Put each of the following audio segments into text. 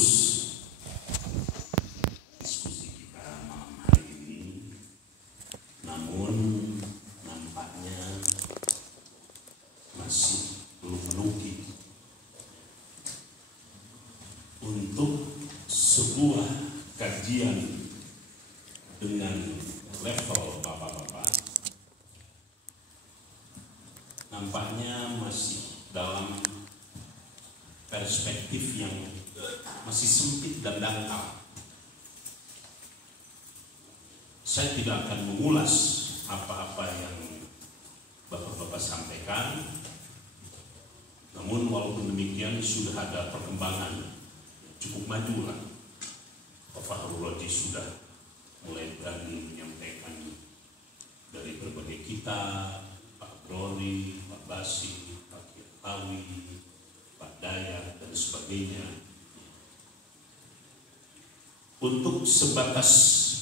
bagus diskusi kita malam hari ini, namun nampaknya masih belum menunggu untuk sebuah kajian dengan level bapak-bapak. Nampaknya masih dalam perspektif yang masih sempit dan dangkal. Saya tidak akan mengulas apa-apa yang bapak-bapak sampaikan, namun walaupun demikian sudah ada perkembangan cukup maju lah. Pak Fahrul Razi sudah mulai berani menyampaikan dari berbagai kitab, Pak Brori, Pak Basi, Pak Kiatawi, Pak Dayat, dan sebagainya. Untuk sebatas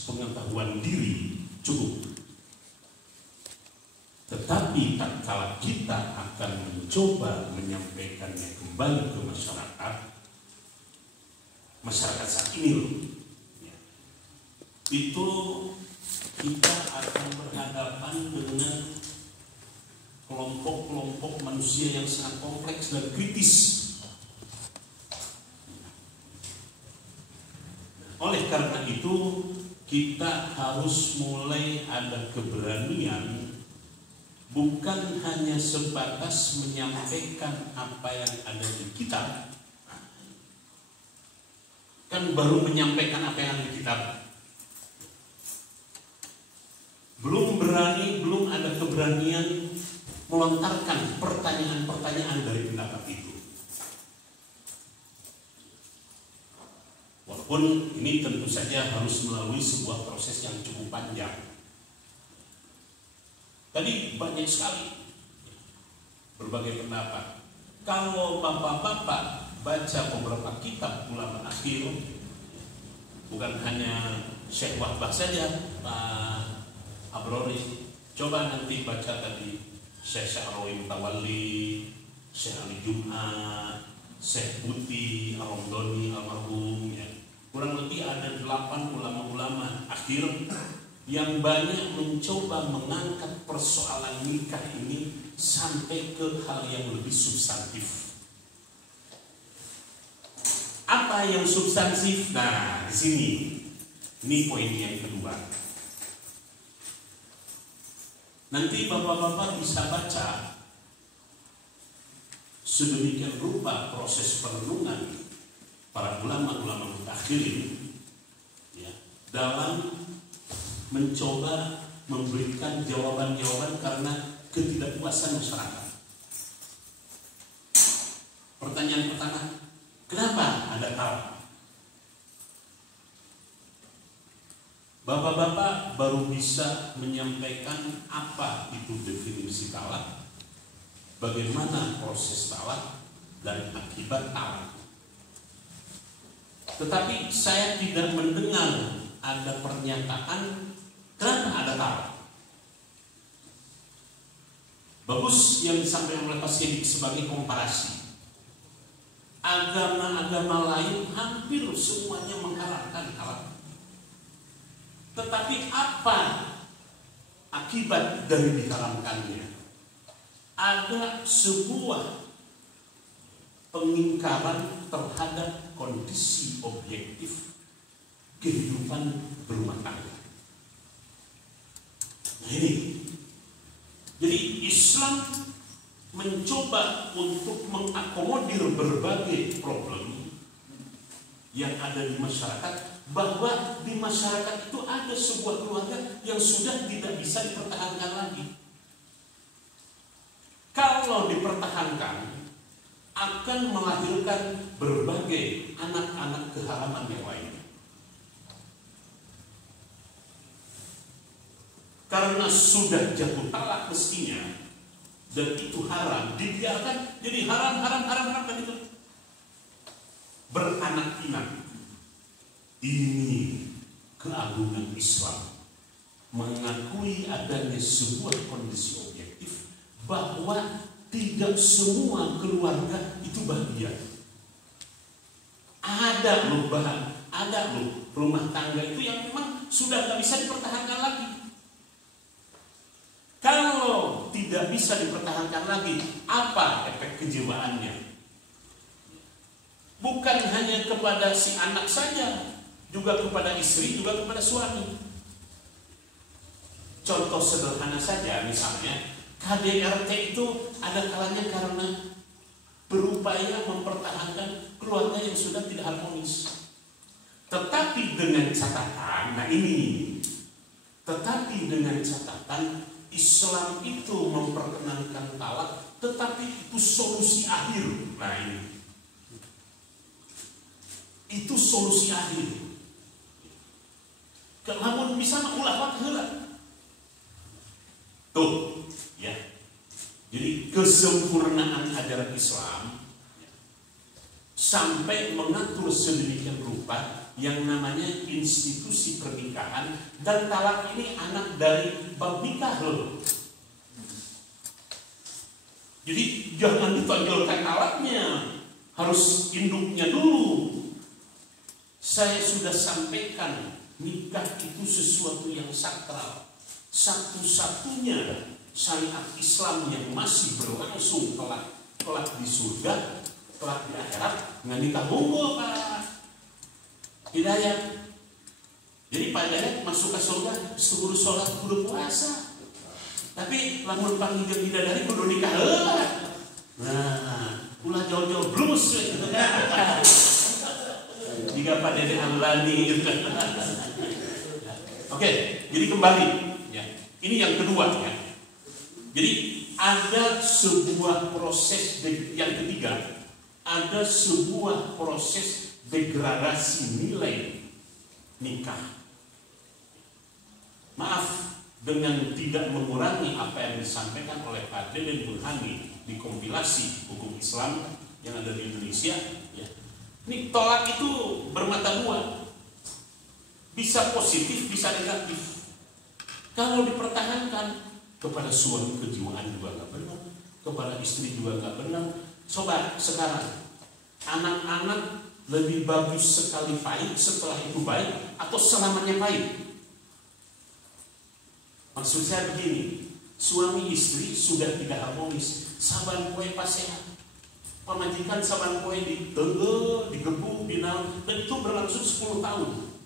pengetahuan diri cukup. Tetapi tatkala kita akan mencoba menyampaikannya kembali ke masyarakat saat ini loh, itu kita akan berhadapan dengan kelompok-kelompok manusia yang sangat kompleks dan kritis. Oleh karena itu, kita harus mulai ada keberanian, bukan hanya sebatas menyampaikan apa yang ada di kitab. Kan baru menyampaikan apa yang ada di kitab, belum berani, belum ada keberanian melontarkan pertanyaan-pertanyaan dari pendapat itu. Walaupun ini tentu saja harus melalui sebuah proses yang cukup panjang. Tadi banyak sekali berbagai pendapat. Kalau bapak-bapak baca beberapa kitab ulama akhir, bukan hanya Syekh Wahbah saja, Pak Abrori, coba nanti baca tadi Syekh Syahrawi Mutawalli, Syekh Ali Jumat, Syekh Buti Al-Romdoni almarhum, ya. Kurang lebih ada 8 ulama-ulama akhir yang banyak mencoba mengangkat persoalan nikah ini sampai ke hal yang lebih substantif. Apa yang substantif? Nah, di sini ini poin yang kedua. Nanti bapak-bapak bisa baca sedemikian rupa proses perenungan para ulama-ulama mutakhirin, ya, dalam mencoba memberikan jawaban-jawaban karena ketidakpuasan masyarakat. Pertanyaan pertama, kenapa ada talak? Bapak-bapak baru bisa menyampaikan apa itu definisi talak, bagaimana proses talak, dan akibat talak. Tetapi saya tidak mendengar ada pernyataan kenapa ada talak. Bagus yang disampaikan oleh Pak Syedik sebagai komparasi. Agama-agama lain hampir semuanya mengharamkan talak. Tetapi apa akibat dari diharamkannya? Ada sebuah pengingkaran terhadap kondisi objektif kehidupan berumah tangga. Nah ini, jadi Islam mencoba untuk mengakomodir berbagai problem yang ada di masyarakat, bahwa di masyarakat itu ada sebuah keluarga yang sudah tidak bisa dipertahankan lagi. Kalau dipertahankan, akan melahirkan berbagai anak-anak keharaman yang lainnya. Karena sudah jatuh talak mestinya, dan itu haram, dibiarkan jadi haram dan itu beranak pinak. Ini keagungan Islam, mengakui adanya sebuah kondisi objektif bahwa tidak semua keluarga itu bahagia. Ada loh ada loh rumah tangga itu yang memang sudah nggak bisa dipertahankan lagi. Kalau tidak bisa dipertahankan lagi, apa efek kejiwaannya? Bukan hanya kepada si anak saja, juga kepada istri, juga kepada suami. Contoh sederhana saja, misalnya KDRT itu ada kalanya karena berupaya mempertahankan keluarga yang sudah tidak harmonis. Tetapi dengan catatan, tetapi dengan catatan Islam itu memperkenankan talak, tetapi itu solusi akhir. Nah ini, itu solusi akhir. Namun bisa ulah heula. Tuh, ya. Jadi kesempurnaan ajaran Islam sampai mengatur sedemikian rupa yang namanya institusi pernikahan, dan talak ini anak dari bab nikah loh. Jadi jangan ditonjolkan talaknya, harus induknya dulu. Saya sudah sampaikan, nikah itu sesuatu yang sakral. Satu-satunya syariat Islam yang masih berlangsung kelak di surga, kelak di akhirat, nggak nikah monggo Pak Hidayat. Jadi Pak Hidayat masuk ke surga suruh sholat, kudu puasa. Tapi lamun panggil bidadari kudu nikah heula. Nah, ulah jauh-jauh blus gitu kan. Jika Pak Dede Amlani gitu kan. Oke, jadi kembali ya. Ini yang kedua ya. Jadi ada sebuah proses yang ketiga, ada sebuah proses degradasi nilai nikah. Maaf, dengan tidak mengurangi apa yang disampaikan oleh Pak Deden Burhani di kompilasi hukum Islam yang ada di Indonesia ya. Ini tolak itu bermata dua, bisa positif, bisa negatif. Kalau dipertahankan, kepada suami kejiwaan juga nggak benar, kepada istri juga nggak benar. Coba sekarang, anak-anak lebih bagus sekali pahit setelah itu baik atau selamanya pahit? Maksud saya begini, suami istri sudah tidak harmonis, saban kue pasehat, pemajikan saban kue ditengge, digebuk, dinaun, dan itu berlangsung 10 tahun.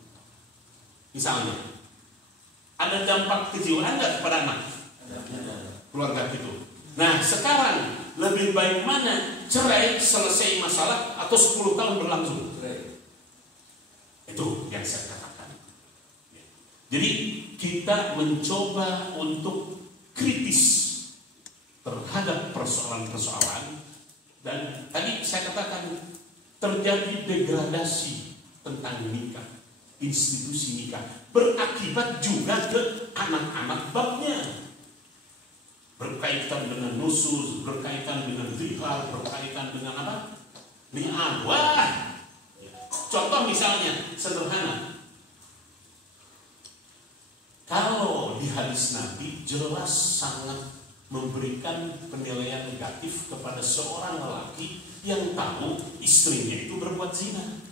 Misalnya, ada dampak kejiwaan nggak kepada anak? Keluarga itu. Nah sekarang lebih baik mana? Cerai selesai masalah atau 10 tahun berlangsung? Itu yang saya katakan. Jadi kita mencoba untuk kritis terhadap persoalan-persoalan, dan tadi saya katakan terjadi degradasi tentang nikah, institusi nikah, berakibat juga ke anak-anak babnya, berkaitan dengan nusus, berkaitan dengan zihar, berkaitan dengan apa? Li'an. Wah, contoh misalnya sederhana, kalau di hadis Nabi jelas sangat memberikan penilaian negatif kepada seorang lelaki yang tahu istrinya itu berbuat zina,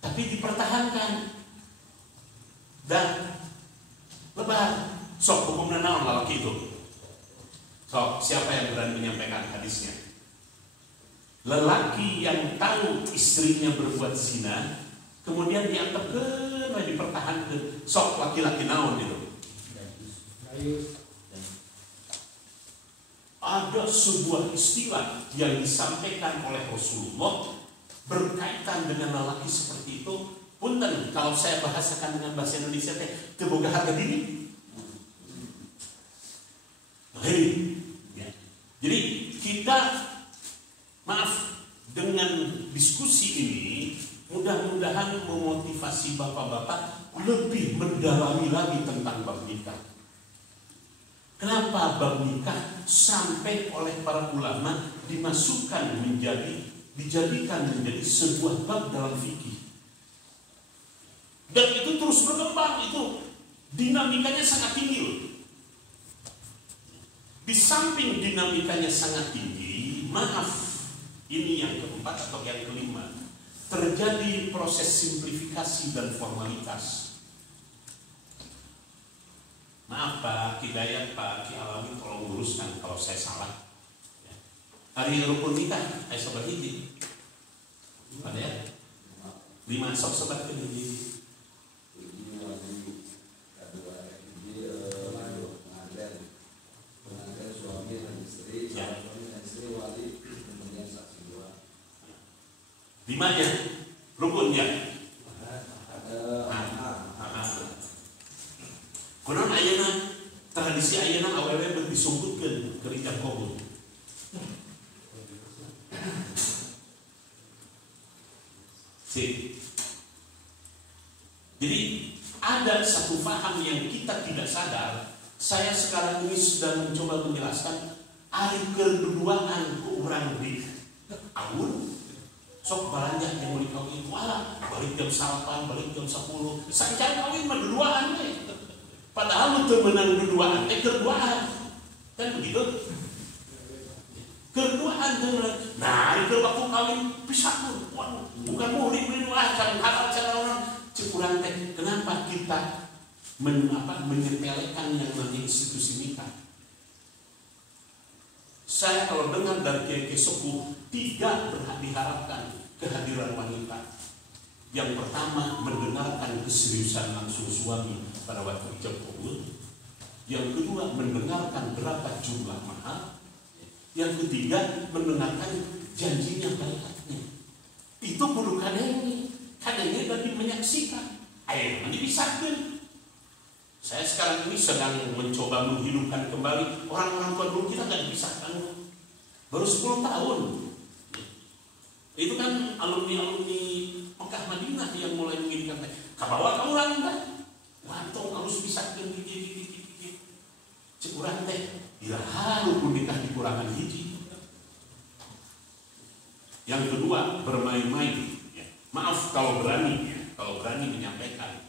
tapi dipertahankan dan lebar. Sok hukumnya naon lelaki itu? Sok, siapa yang berani menyampaikan hadisnya? Lelaki yang tahu istrinya berbuat zina, kemudian dianggap dipertahankan. Sok laki-laki naon itu? Ada sebuah istilah yang disampaikan oleh Rasulullah berkaitan dengan lelaki seperti itu. Punten, kalau saya bahasakan dengan bahasa Indonesia teh teu boga harga diri. Ya. Jadi kita, maaf, dengan diskusi ini mudah-mudahan memotivasi bapak-bapak lebih mendalami lagi tentang bab nikah. Kenapa bab nikah sampai oleh para ulama dijadikan menjadi sebuah bab dalam fikih, dan itu terus berkembang, itu dinamikanya sangat tinggi. Di samping dinamikanya sangat tinggi, maaf, ini yang keempat atau yang kelima, terjadi proses simplifikasi dan formalitas. Maaf Pak Hidayat, Pak Ki Alawi, tolong luruskan kalau saya salah. Hari rukun nikah, sobat hiji. Ada ya? 5 sobat ke hiji. Limanya rukunnya. Kunaon ayeuna tradisi ayeuna awewe beut disumputkeun ke rijang kobul. Jadi ada satu paham yang kita tidak sadar. Saya sekarang ini sedang mencoba menjelaskan hari keduaan ku urang di awun sok banyak yang balik kawin itu balik jam 8, balik jam 10. Sancai kawin mah duaan we. Padahal lu menang duaan, keduaan. Kan begitu? Keduaan dengan nah itu waktu kawin pisah pun. Bukan murid berdoa kan halal cara orang cekurang teh. Kenapa kita menyepelekan yang namanya institusi nikah? Saya kalau dengar dari kiai sepuh, 3 diharapkan kehadiran wanita. Yang pertama, mendengarkan keseriusan langsung suami pada waktu ijab kabul. Yang kedua, mendengarkan berapa jumlah mahar. Yang ketiga, mendengarkan janjinya baiknya. Itu kudu kadenge dan menyaksikan. Ayo dipisahkan. Saya sekarang ini sedang mencoba menghidupkan kembali orang-orang tua dulu kita nggak dipisahkan. Baru 10 tahun. Itu kan alumni Mekah Madinah yang mulai menginginkan kabawa kamu orang wantong harus pisahkan gigi cekurang teh iraha pun nikah dikurangan hiji. Yang kedua, bermain-main. Maaf kalau berani menyampaikan.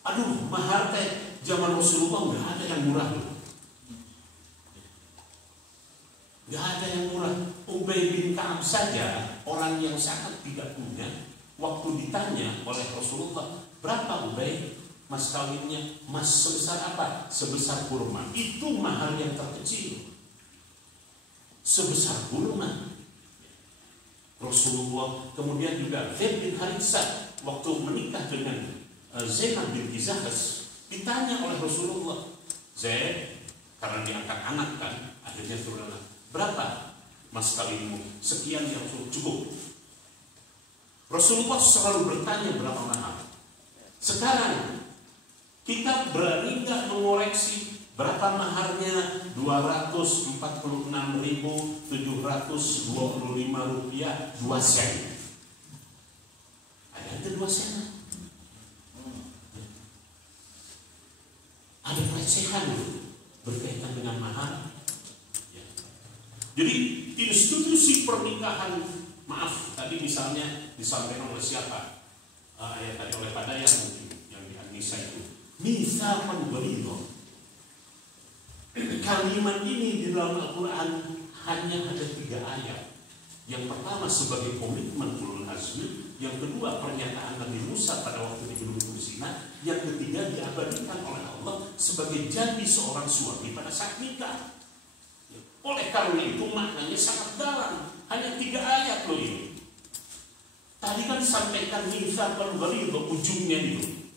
Aduh, mahar teh zaman Rasulullah nggak ada yang murah. Nggak ada yang murah. Ubay bin Ka'ab saja, orang yang sangat tidak punya, waktu ditanya oleh Rasulullah, berapa Ubay mas kawinnya? Mas sebesar apa? Sebesar kurma. Itu mahar yang terkecil. Sebesar kurma. Rasulullah, kemudian juga Zaid bin Haritsah waktu menikah dengan Zainab binti Jahsh ditanya oleh Rasulullah, Zaid karena diangkat anak kan, akhirnya turun anak, berapa mas kawinmu? Sekian yang cukup. Rasulullah selalu bertanya berapa mahal. Sekarang kita berani nggak mengoreksi berapa maharnya? 246.725 rupiah 2 sen. Ada yang 2 sen. Ada pelecehan berkaitan dengan mahar. Ya. Jadi institusi pernikahan, maaf tadi misalnya disampaikan oleh siapa? Ayat tadi oleh pada yang di An-Nisa itu. Mitsaqan ghalidha. Kalimat ini di dalam Al-Quran hanya ada 3 ayat. Yang pertama sebagai komitmen ulul azmi, yang kedua pernyataan Nabi Musa pada waktu di Gunung Sinai, yang ketiga diabadikan oleh Allah sebagai janji seorang suami pada saat nikah. Oleh karena itu maknanya sangat dalam. Hanya 3 ayat loh ini. Tadi kan sampaikan mitsaqan ghalidha, ujungnya itu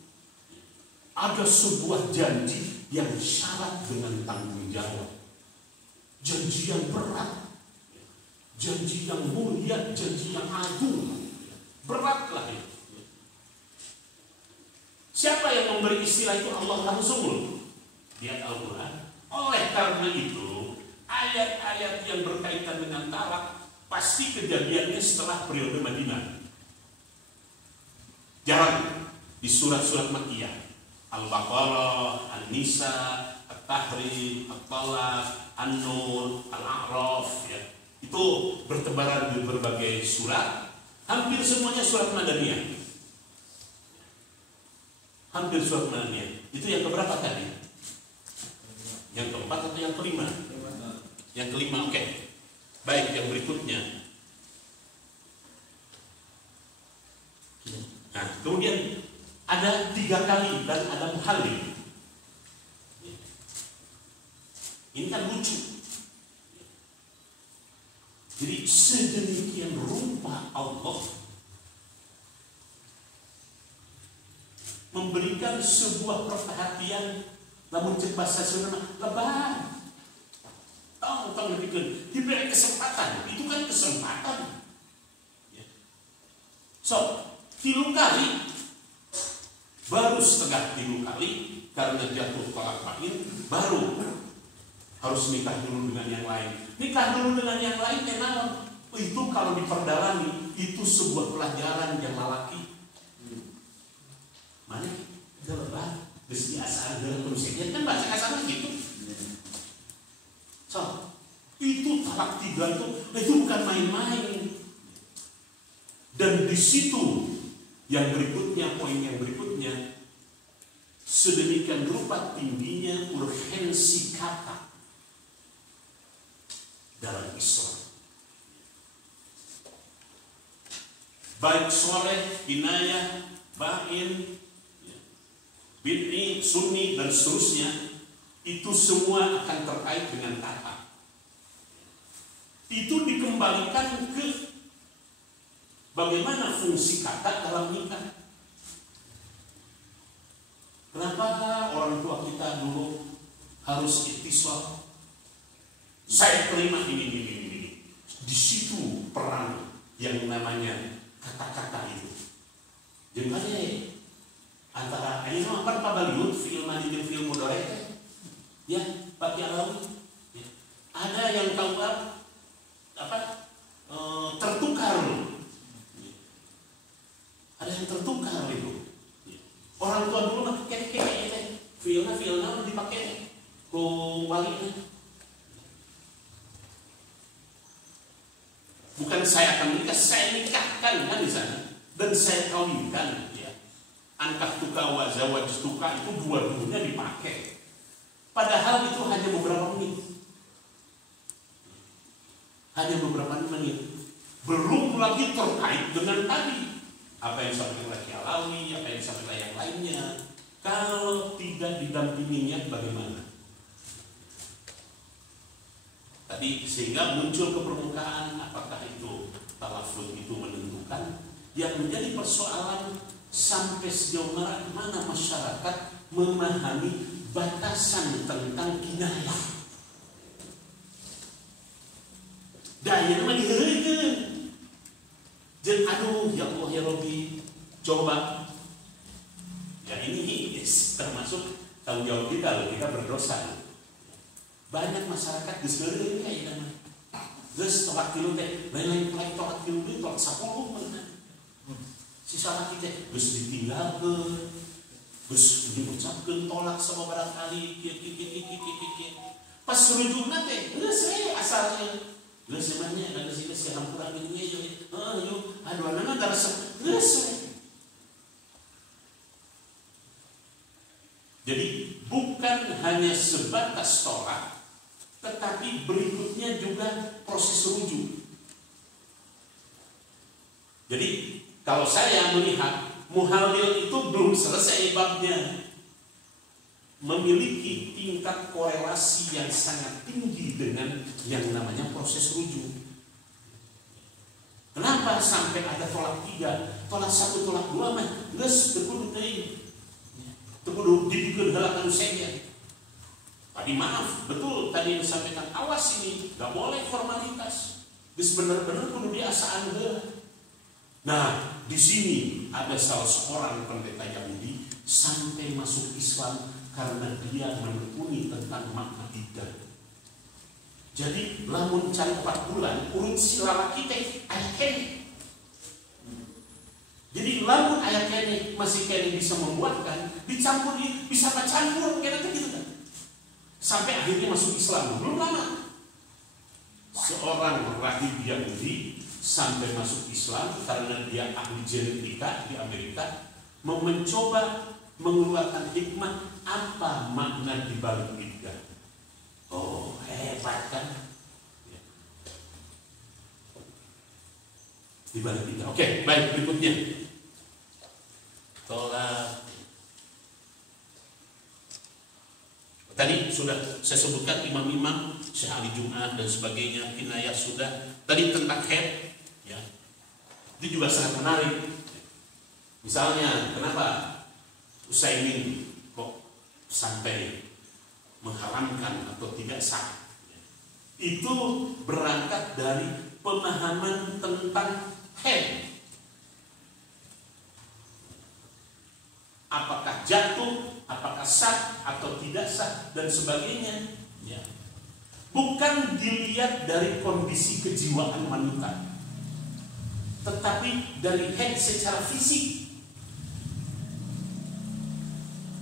ada sebuah janji yang syarat dengan tanggung jawab, janji yang berat, janji yang mulia, janji yang agung, beratlah itu. Siapa yang memberi istilah itu? Allah langsung loh. Lihat Al-Quran. Oleh karena itu ayat-ayat yang berkaitan dengan talak pasti kejadiannya setelah periode Madinah. Jarang di surat-surat Makkiyah, Al-Baqarah, An-Nisa, At-Tahrim, At-Talaq, An-Nur, Al-A'raf, ya. Itu bertebaran di berbagai surat, hampir semuanya surat Madaniyah. Hampir surat Madaniyah. Itu yang keberapa tadi? Yang keempat atau yang kelima? Yang kelima, oke. Baik, yang berikutnya. ada 3 kali dan ada muhalil. Ini kan lucu. Jadi sedemikian rupa Allah memberikan sebuah perhatian, namun cepat sasaran lebar. Tahu lebih diberi kesempatan, itu kan kesempatan. So, 3 kali, baru setengah 3 kali karena jatuh tolak main, baru harus nikah dulu dengan yang lain. Nikah dulu dengan yang lain, kenapa? Itu kalau diperdalami, itu sebuah pelajaran yang lelaki. Mana? Itu lebar, biasa ada manusia kan bahasa kasarnya gitu. So, itu talak 3 itu bukan main-main. Dan di situ yang berikutnya, poin yang berikutnya, sedemikian rupa tingginya urgensi kata dalam Islam. Baik soleh, inayah, bain, bid'i, sunni, dan seterusnya, itu semua akan terkait dengan kata. Itu dikembalikan ke bagaimana fungsi kata dalam nikah. Kenapa orang tua kita dulu harus ittisal? Saya terima ini. Di situ peran yang namanya kata-kata itu. Jadi antara ini apa Baliut film dengan film modern ya Pak Alawi ya. Ada yang tahu apa tertukar, ada yang tertukar itu. Orang tua dulu mah kayak filmnya dipakai ku walinya. Bukan saya akan menikah, saya nikahkan kan di sana dan saya kawinkan ya. Angkat tuka wa zawaj tuka itu dua-duanya dipakai. Padahal itu hanya beberapa menit. Hanya beberapa menit. Belum lagi terkait dengan tadi. Apa yang disampaikan oleh Alawi, apa yang disampaikan yang lainnya. Kalau tidak didampinginya bagaimana? Tadi sehingga muncul ke permukaan apakah itu talafuz itu menentukan. Yang menjadi persoalan sampai sejauh mana masyarakat memahami batasan tentang kinayah. Daya nama diherikan. Dan aduh ya Allah ya Rabbi, coba. Ya ini termasuk tanggung jawab kita, kita berdosa. Banyak masyarakat geus-geus kayak nama. Geus tolak tilu teh, lain-lain tolak tilu itu tolak 10 mana. Sisa lagi teh geus ditinggalkeun. Geus diucapkeun tolak sama barangkali kieu. Pas rujukna teh geus asalnya. Geus sebenarnya ada sih geus hampura gitu ya. Yuk aduanana darasa geus. Jadi bukan hanya sebatas tolak, tetapi berikutnya juga proses rujuk. Jadi kalau saya melihat muhalil itu belum selesai babnya, memiliki tingkat korelasi yang sangat tinggi dengan yang namanya proses rujuk. Kenapa sampai ada tolak 3, tolak 1, tolak 2 mah geus teu kudu teuing. Teu kudu dipikeun heula kanu sengnya. Tadi maaf, betul tadi yang disampaikan, awas ini enggak boleh formalitas. Geus bener-bener kudu diasaan heula. Nah, di sini ada salah seorang pendeta Yahudi sampai masuk Islam karena dia menekuni tentang makna idah. Jadi lamun can 4 bulan urut si lalaki teh aya kene. Jadi lamun aya kene masih kene bisa membuatkan, dicampur bisa campur kene teh gitu kan. Sampai akhirnya masuk Islam belum lama. Seorang rahib Yahudi sampai masuk Islam karena dia ahli genetika di Amerika, mau mencoba mengeluarkan hikmah apa makna di balik iddah. Oh, hebat kan? Di balik iddah. Oke, baik berikutnya. Tolak sudah saya sebutkan, imam-imam, Syekh Ali Jumat dan sebagainya, kinayah sudah. Tadi tentang head, ya, itu juga sangat menarik. Misalnya, kenapa Utsaimin kok sampai mengharamkan atau tidak sah? Itu berangkat dari pemahaman tentang head. Apakah jatuh, apakah sah atau tidak sah dan sebagainya, ya. Bukan dilihat dari kondisi kejiwaan wanita, tetapi dari head secara fisik.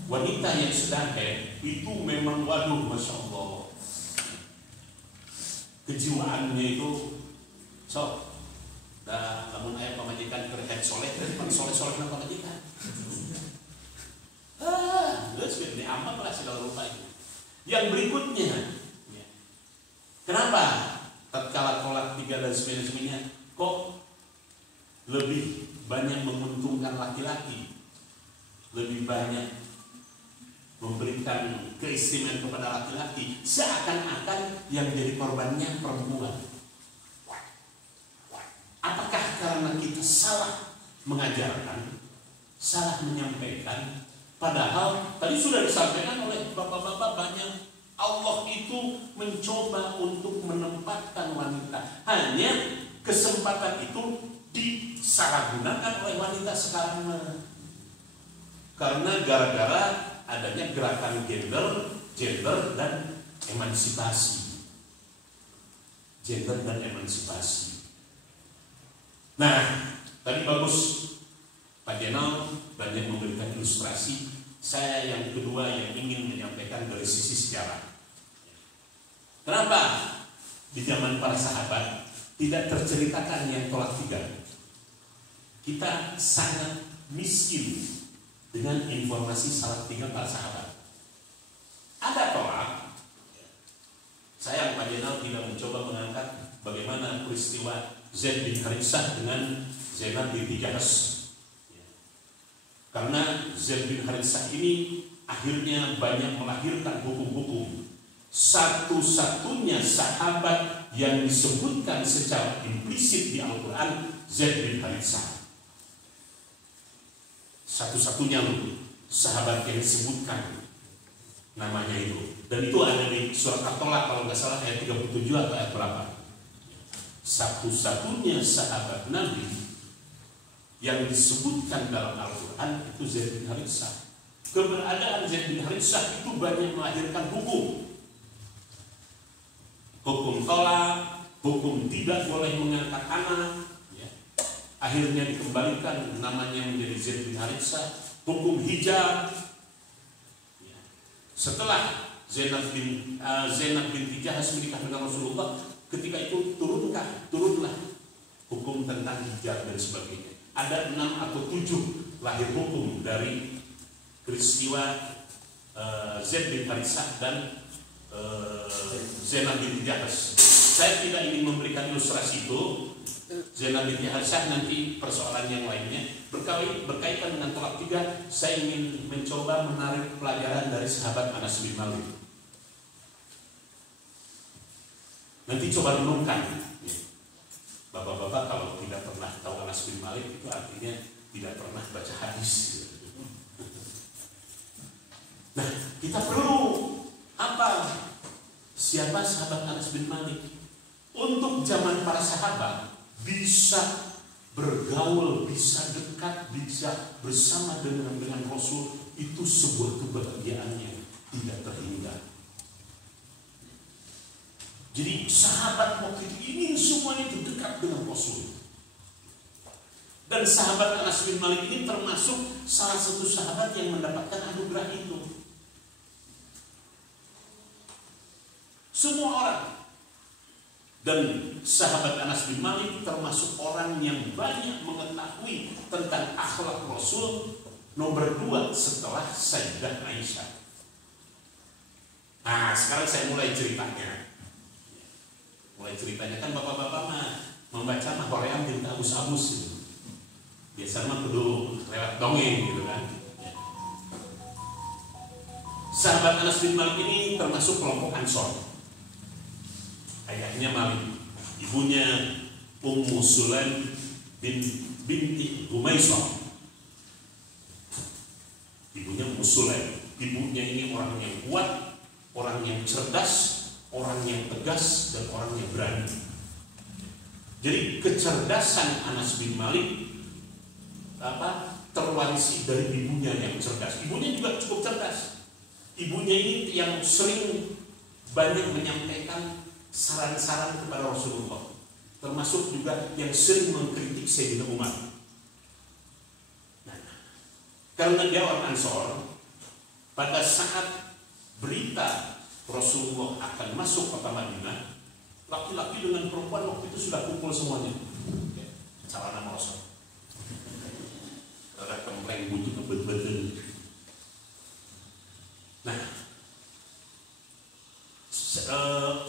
Wanita yang sedang head itu memang, waduh, masya Allah, kejiwaannya itu sok. Dah, namun ayah pemajikan terhead soleh, dari soleh-soleh nak pemajikan. Ini amat lah segala rupa itu. Yang berikutnya, ya. Kenapa tatkala tolak 3 dan sebagainya kok lebih banyak menguntungkan laki-laki, lebih banyak memberikan keistimewaan kepada laki-laki, seakan-akan yang jadi korbannya perempuan? Apakah karena kita salah mengajarkan, salah menyampaikan? Padahal tadi sudah disampaikan oleh bapak-bapak banyak, Allah itu mencoba untuk menempatkan wanita. Hanya kesempatan itu disalahgunakan oleh wanita sekarang. Karena gara-gara adanya gerakan gender dan emansipasi. Gender dan emansipasi. Nah, tadi bagus Pak Jenal banyak memberikan ilustrasi. Saya yang kedua yang ingin menyampaikan dari sisi sejarah. Kenapa di zaman para sahabat tidak terceritakan yang tolak 3? Kita sangat miskin dengan informasi salah 3 para sahabat. Ada tolak. Saya Pak Jenal tidak mencoba mengangkat bagaimana peristiwa Zaid bin Haritsah dengan Zainab binti Jahsy. Karena Zaid bin Haritsah ini akhirnya banyak melahirkan hukum-hukum. Satu-satunya sahabat yang disebutkan secara implisit di Al-Quran, Zaid bin Haritsah. Satu-satunya sahabat yang disebutkan namanya itu. Dan itu ada di surat At-Tolak kalau nggak salah ayat 37 atau ayat berapa. Satu-satunya sahabat Nabi yang disebutkan dalam Al-Quran itu Zaid bin Haritsah. Keberadaan Zaid bin Haritsah itu banyak melahirkan hukum. Hukum tolak, hukum tidak boleh mengangkat anak, ya. Akhirnya dikembalikan namanya menjadi Zaid bin Haritsah. Hukum hijab, ya. Setelah Zainab binti Jahsy menikah dengan Rasulullah, ketika itu turunlah hukum tentang hijab dan sebagainya. Ada 6 atau 7 lahir hukum dari peristiwa Zaid bin Haritsah dan Zainab binti Jahsy. Saya tidak ingin memberikan ilustrasi itu. Zainab binti Haritsah nanti persoalan yang lainnya berkaitan dengan tolak 3. Saya ingin mencoba menarik pelajaran dari sahabat Anas bin Malik. Nanti coba renungkan. Bapak-bapak kalau tidak pernah tahu Anas bin Malik itu artinya tidak pernah baca hadis. Nah, kita perlu apa? Siapa sahabat Anas bin Malik? Untuk zaman para sahabat bisa bergaul, bisa dekat, bisa bersama dengan Rasul, itu sebuah kebahagiaan yang tidak terhingga. Jadi sahabat waktu itu ingin semuanya itu dekat dengan Rasul. Dan sahabat Anas bin Malik ini termasuk salah satu sahabat yang mendapatkan anugerah itu. Semua orang. Dan sahabat Anas bin Malik termasuk orang yang banyak mengetahui tentang akhlak Rasul nomor 2 setelah Sayyidah Aisyah. Nah, sekarang saya mulai ceritanya. Kan bapak-bapak mah membaca mah Korea minta abus-abus gitu. Biasanya mah kudu lewat dongeng gitu kan. Sahabat Anas bin Malik ini termasuk kelompok Ansor. Ayahnya Malik, ibunya Ummu Sulaim binti Humaisah. Ibunya Ummu Sulaim. Ibunya ini orang yang kuat, orang yang cerdas, orang yang tegas, dan orang yang berani. Jadi kecerdasan Anas bin Malik terwarisi dari ibunya yang cerdas. Ibunya juga cukup cerdas. Ibunya ini yang sering banyak menyampaikan saran-saran kepada Rasulullah, termasuk juga yang sering mengkritik Sayyidina Umar. Nah, karena dia orang Ansor, pada saat berita Rasulullah akan masuk kota Madinah, laki-laki dengan perempuan waktu itu sudah kumpul semuanya. Celana merosot, ada kempleng butuh betul-betul. Nah,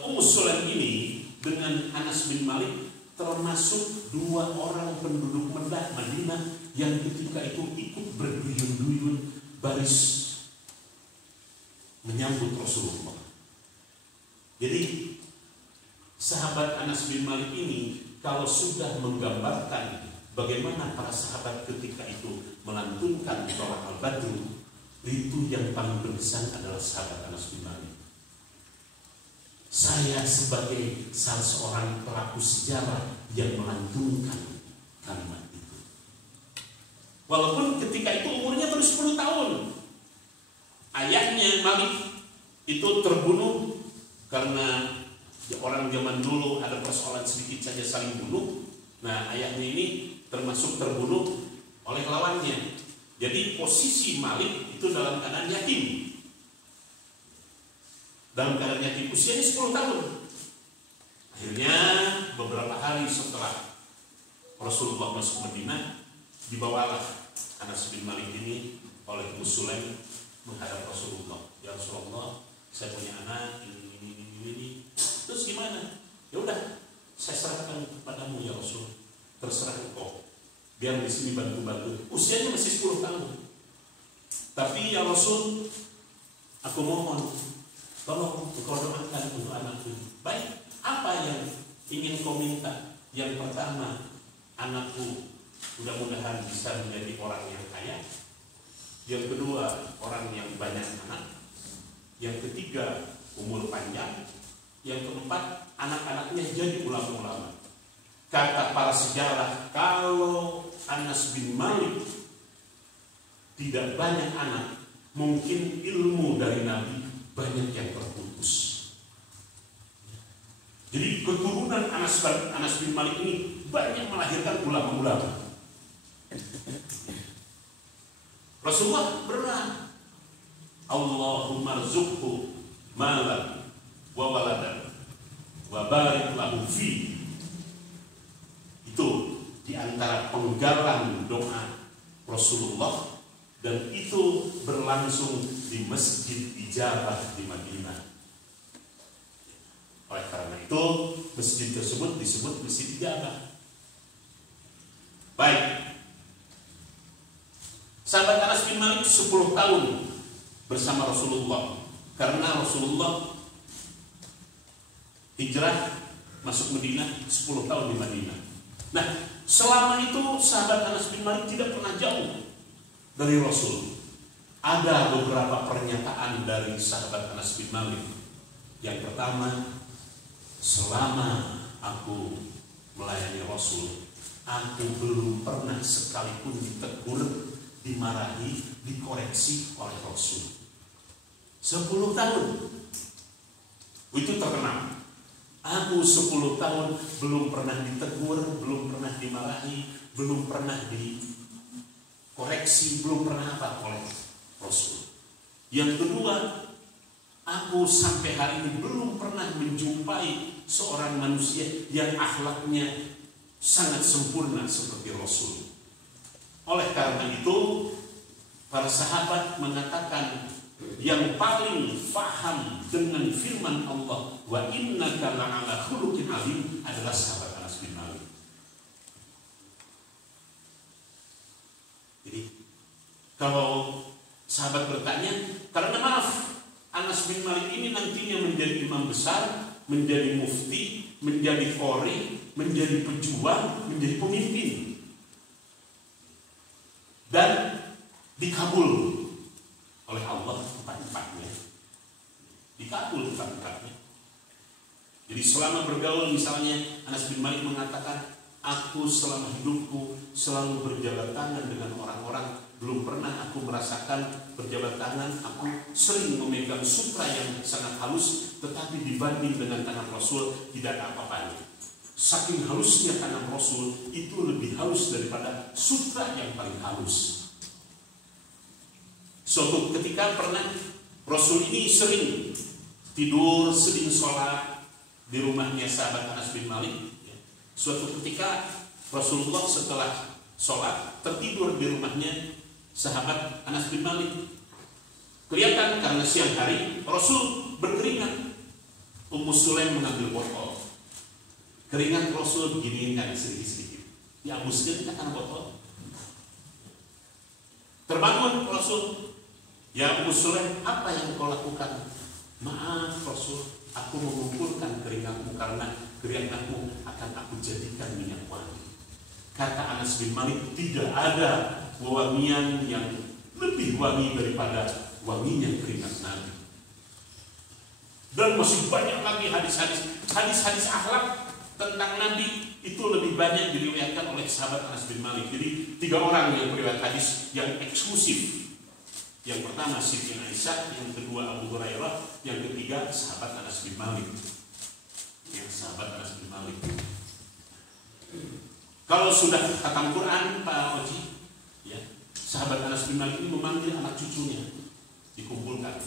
Ummu Sulaim ini dengan Anas bin Malik termasuk dua orang penduduk Madinah yang ketika itu ikut berduyun-duyun baris menyambut Rasulullah. Jadi sahabat Anas bin Malik ini kalau sudah menggambarkan bagaimana para sahabat ketika itu melantunkan Tolak al-Badr, itu yang paling berkesan adalah sahabat Anas bin Malik. Saya sebagai salah seorang pelaku sejarah yang melantunkan kalimat itu. Walaupun ketika itu umurnya baru 10 tahun. Ayahnya Malik itu terbunuh karena orang zaman dulu ada persoalan sedikit saja saling bunuh. Nah, ayahnya ini termasuk terbunuh oleh lawannya. Jadi posisi Malik itu dalam keadaan yatim. Dalam keadaan yatim, usianya 10 tahun. Akhirnya beberapa hari setelah Rasulullah masuk Madinah, dibawalah Anas bin Malik ini oleh Ummu Sulaim menghadap Rasulullah. Ya Rasulullah, saya punya anak ini. Terus gimana? Ya udah, saya serahkan kepadamu ya Rasul. Terserah engkau. Biar di sini bantu-bantu. Usianya masih 10 tahun. Tapi ya Rasul, aku mohon, tolong engkau doakan untuk anakku. Baik, apa yang ingin kau minta? Yang pertama, anakku mudah-mudahan bisa menjadi orang yang kaya. Yang kedua, orang yang banyak anak. Yang ketiga, umur panjang. Yang keempat, anak-anaknya jadi ulama-ulama. Kata para sejarah, kalau Anas bin Malik tidak banyak anak, mungkin ilmu dari Nabi banyak yang terputus. Jadi keturunan Anas bin Malik ini banyak melahirkan ulama-ulama. Rasulullah berdoa, Allahumma rzuqhu malan wa waladan wa barik lahu fi. Itu diantara penggalan doa Rasulullah, dan itu berlangsung di Masjid Ijabah di Madinah. Oleh karena itu masjid tersebut disebut Masjid Ijabah. Baik, sahabat Anas bin Malik 10 tahun bersama Rasulullah, karena Rasulullah hijrah masuk Madinah 10 tahun di Madinah. Nah, selama itu sahabat Anas bin Malik tidak pernah jauh dari Rasul. Ada beberapa pernyataan dari sahabat Anas bin Malik. Yang pertama, selama aku melayani Rasul, aku belum pernah sekalipun ditegur, dimarahi, dikoreksi oleh Rasul. 10 tahun. Itu terkenal. Aku 10 tahun belum pernah ditegur, belum pernah dimarahi, belum pernah dikoreksi, belum pernah apa oleh Rasul. Yang kedua, aku sampai hari ini belum pernah menjumpai seorang manusia yang akhlaknya sangat sempurna seperti Rasul. Oleh karena itu, para sahabat mengatakan yang paling faham dengan firman Allah, wa innaka la'ala khuluqin azim, adalah sahabat Anas bin Malik. Jadi kalau sahabat bertanya, karena maaf, Anas bin Malik ini nantinya menjadi imam besar, menjadi mufti, menjadi qori, menjadi pejuang, menjadi pemimpin. Dan dikabul oleh Allah empat-empatnya. Dikabul empat-empatnya. Jadi selama bergaul misalnya Anas bin Malik mengatakan, aku selama hidupku selalu berjabat tangan dengan orang-orang. Belum pernah aku merasakan berjabat tangan. Aku sering memegang sutra yang sangat halus, tetapi dibanding dengan tangan Rasul tidak ada apa-apanya. Saking halusnya tangan Rasul itu lebih halus daripada sutra yang paling halus. Suatu ketika pernah Rasul ini sering tidur, sering sholat di rumahnya sahabat Anas bin Malik. Suatu ketika Rasulullah setelah sholat tertidur di rumahnya sahabat Anas bin Malik. Kelihatan karena siang hari Rasul berkeringat. Ummu Sulaim mengambil botol. Keringat Rasul begini kan sedikit-sedikit. Dihembuskan ke tanah botol. Terbangun Rasul. Ya Ummu Sulaim, apa yang kau lakukan? Maaf Rasul, aku mengumpulkan keringatmu karena keringatmu akan aku jadikan minyak wangi. Kata Anas bin Malik, tidak ada wangian yang lebih wangi daripada wanginya keringat Nabi. Dan masih banyak lagi hadis-hadis akhlak tentang Nabi itu lebih banyak diriwayatkan oleh sahabat Anas bin Malik. Jadi 3 orang yang meriwayat hadis yang eksklusif. Yang pertama Siti Aisyah, yang kedua Abu Hurairah, yang ketiga sahabat Anas bin Malik. Yang sahabat Anas bin Malik. Kalau sudah khatam Quran Pak Oji, ya, sahabat Anas bin Malik ini memanggil anak cucunya, dikumpulkan.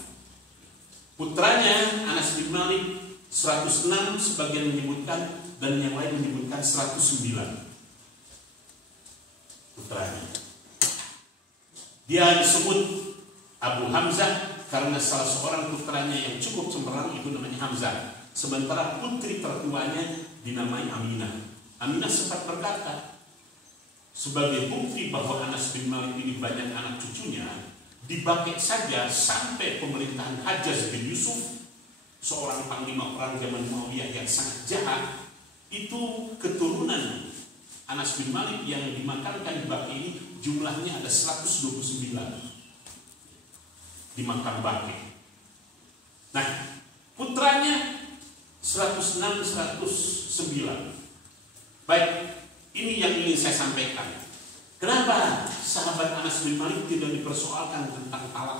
Putranya Anas bin Malik 106 sebagian menyebutkan, dan yang lain menyebutkan 109. Putranya. Dia disebut Abu Hamzah karena salah seorang putranya yang cukup cemerlang itu namanya Hamzah. Sementara putri tertuanya dinamai Aminah. Aminah sempat berkata, sebagai bukti bahwa Anas bin Malik ini banyak anak cucunya, dipakai saja sampai pemerintahan Hajjaj bin Yusuf, seorang panglima perang zaman Muawiyah yang sangat jahat, itu keturunan Anas bin Malik yang dimakamkan di Baqi ini jumlahnya ada 129 di makam Baqi. Nah, putranya 106, 109. Baik, ini yang ingin saya sampaikan. Kenapa sahabat Anas bin Malik tidak dipersoalkan tentang talak